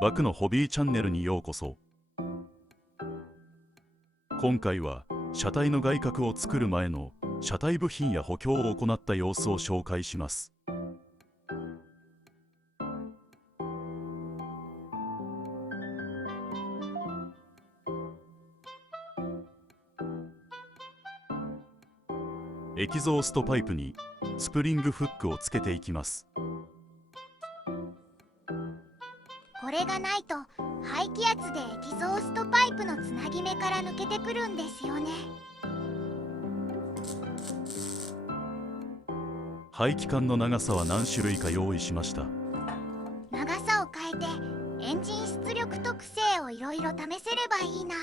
バクのホビーチャンネルにようこそ。今回は車体の外郭を作る前の車体部品や補強を行った様子を紹介します。エキゾーストパイプにスプリングフックをつけていきます。これがないと排気圧でエキゾーストパイプのつなぎ目から抜けてくるんですよね。排気管の長さは何種類か用意しました。長さを変えてエンジン出力特性をいろいろ試せればいいな。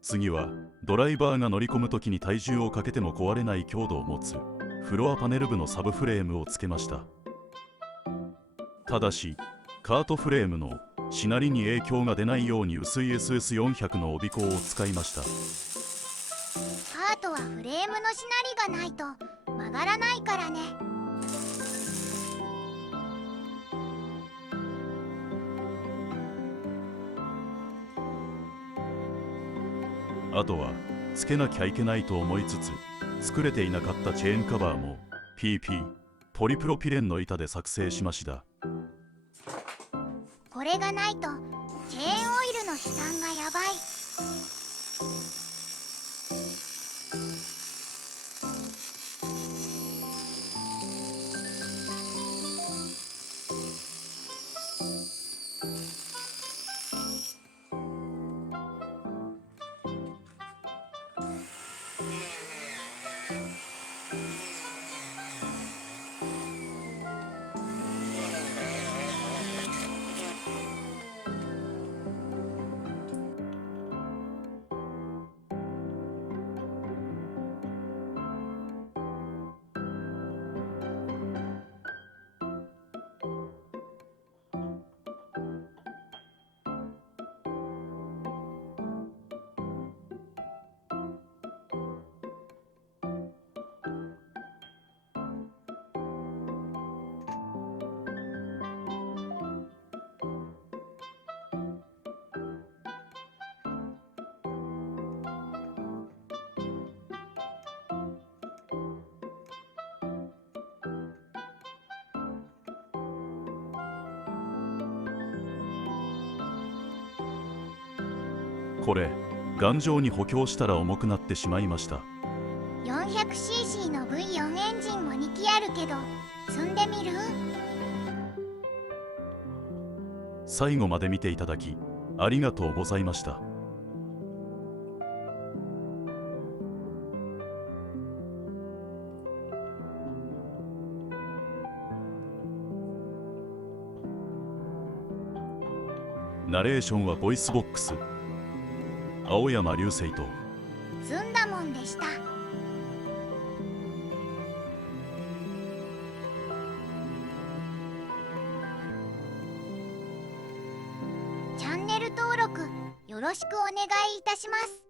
次はドライバーが乗り込む時に体重をかけても壊れない強度を持つフロアパネル部のサブフレームをつけました。ただしカートフレームのしなりに影響が出ないように薄い SS400 の帯鋼を使いました。カートはフレームのしなりがないと曲がらないからね。あとはつけなきゃいけないと思いつつ作れていなかったチェーンカバーも PP ポリプロピレンの板で作成しました。これがないとチェーンオイルの飛散がやばい。これ頑丈に補強したら重くなってしまいました。 400cc の V4 エンジンも2機あるけど積んでみる？最後まで見ていただきありがとうございました。ナレーションはボイスボックス青山流星とずんだもんでした。チャンネル登録よろしくお願いいたします。